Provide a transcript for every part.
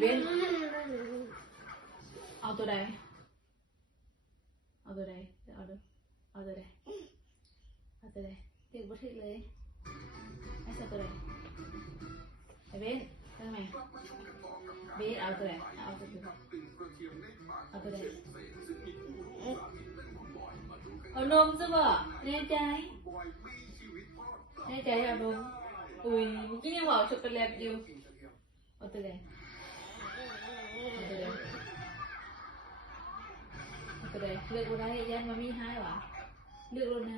เบนเอาตัวใดเอาตัวใดเอาตัวเอาตัวใดเอาตัวใดเด็กบ่ถึกเลยไอ้ตัวใดไอ้เบนทำไมเบนเอาตัวใดเอาตัวใดเอาตัวใดเอานมซะบ่แน่ใจแน่ใจเอานมอุ้ยเมื่อกี้ยังบอกช็อกโกแลตอยู่เอาตัวใดเอาตัวใดเอาตัวใดเลือกกูได้ยันมามีให้หรอเลือกแล้วนะ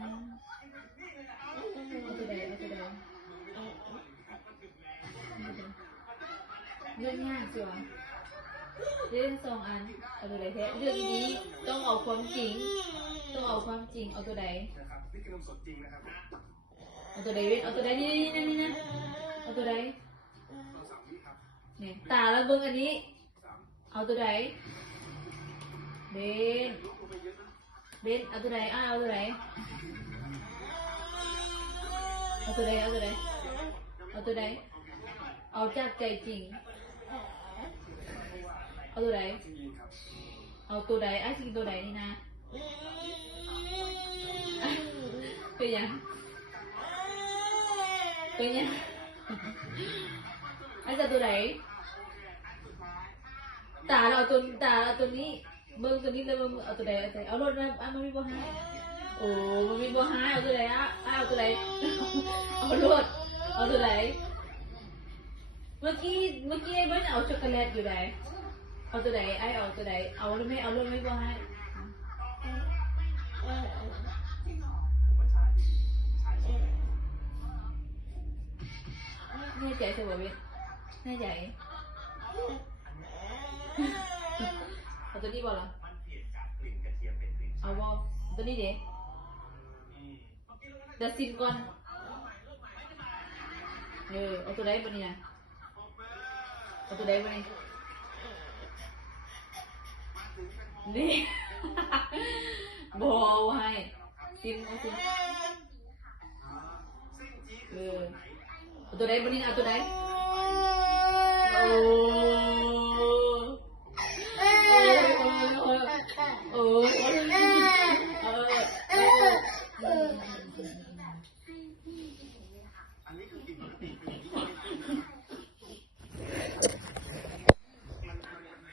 เอาตัวใดเอาตัวใดเลือกง่ายสิวะเลือกสองอันเอาตัวใดแท้เลือกดีต้องเอาความจริงต้องเอาความจริงเอาตัวใดเอาตัวใดเว้ยเอาตัวใดนี่นะเอาตัวใดเนี่ยตาแล้วเบิ้งอันนี้เอาตัวใดเบนเอาตัวใดเอาตัวใดเอาตัวใดเอาตัวใดเอาตัวใดเอาจากใจจริงเอาตัวใดเอาตัวใดไอ้จริงตัวใดนี่นะเป็นยังเป็นยังไอ้จะตัวไหนตาเราตัวนี้เบิ้งตัวนี้แล้วเบิ้งเอาตัวไหนเอารถนะมันมีบ่ให้โอ้มันมีบ่ให้เอาตัวไหนเอาตัวไหนเอารถเอาตัวไหนเมื่อกี้ไอ้เบิ้งเอาช็อกโกแลตอยู่ไหนเอาตัวไหนไอ้เอาตัวไหนเอารถไม่บ่ให้แน่ใจใช่ไหมแน่ใจเอาตัวนี้บอลล่ะเอาบอลตัวนี้เดี๋ยวซินก่อนเอาตัวไหนบ้างเนี่ยเอาตัวไหนบ้างนี่บอลให้ซินเอาซินเอาตัวไหนบ้างเนี่ยเอาตัวไหนโอ้